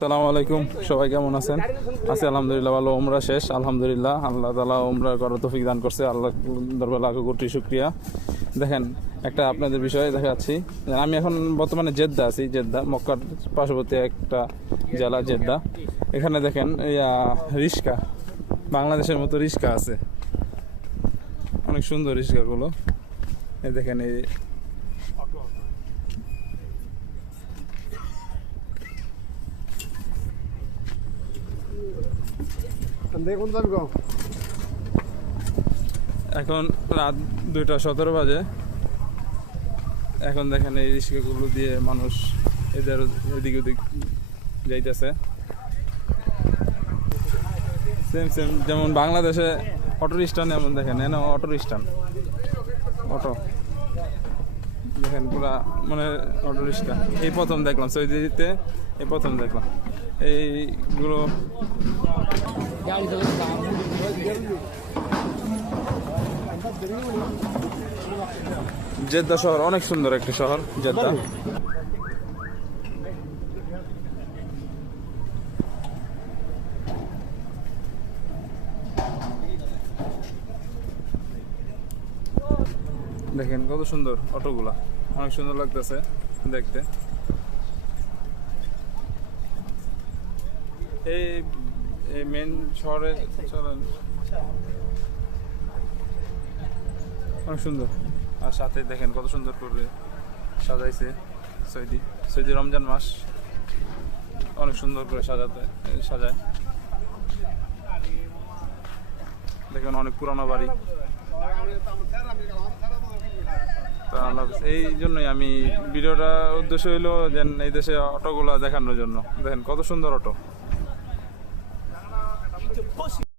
আসসালামু আলাইকুম, সবাই কেমন আছেন? আছি আলহামদুলিল্লাহ ভালো। ওমরা শেষ আলহামদুলিল্লাহ, আল্লাহ তাআলা ওমরা করার তৌফিক দান করছে। আল্লাহ দরবারে লাখো কোটি শুকরিয়া। দেখেন, একটা আপনাদের বিষয়ে দেখাচ্ছি। আমি এখন বর্তমানে জেদ্দা আছি, জেদ্দা মক্কার পার্শ্ববর্তী একটা জেলা জেদ্দা। এখানে দেখেন রিক্সা, বাংলাদেশের মতো রিক্সা আছে, অনেক সুন্দর রিক্সাগুলো। এই দেখেন, এই এখন রাত 2:17 বাজে। এখন দেখেন এই রিক্সাগুলো দিয়ে মানুষ এদের এদিক ওদিক যাইতেছে। সেম সেম যেমন বাংলাদেশে অটো স্ট্যান্ড, এমন দেখেন এনে অটো স্ট্যান্ড, অটো দেখেন পুরা মানে অটো রিক্সা। এই প্রথম দেখলাম সৌদিতে, এই প্রথম দেখলাম এইগুলো। জেদ্দা শহর অনেক সুন্দর একটা শহর জেদ্দা। দেখেন কত সুন্দর অটোগুলা, অনেক সুন্দর লাগতেছে দেখতে। এই মেন শহরে চলেন, অনেক সুন্দর। আর সাথে দেখেন কত সুন্দর করে সাজাইছে সৌদি রমজান মাস, অনেক সুন্দর করে সাজায়। দেখেন অনেক পুরানো বাড়ি। এই জন্যই আমি ভিডিওটা উদ্দেশ্য হইলো যে এই দেশে অটোগুলা দেখানোর জন্য। দেখেন কত সুন্দর অটো।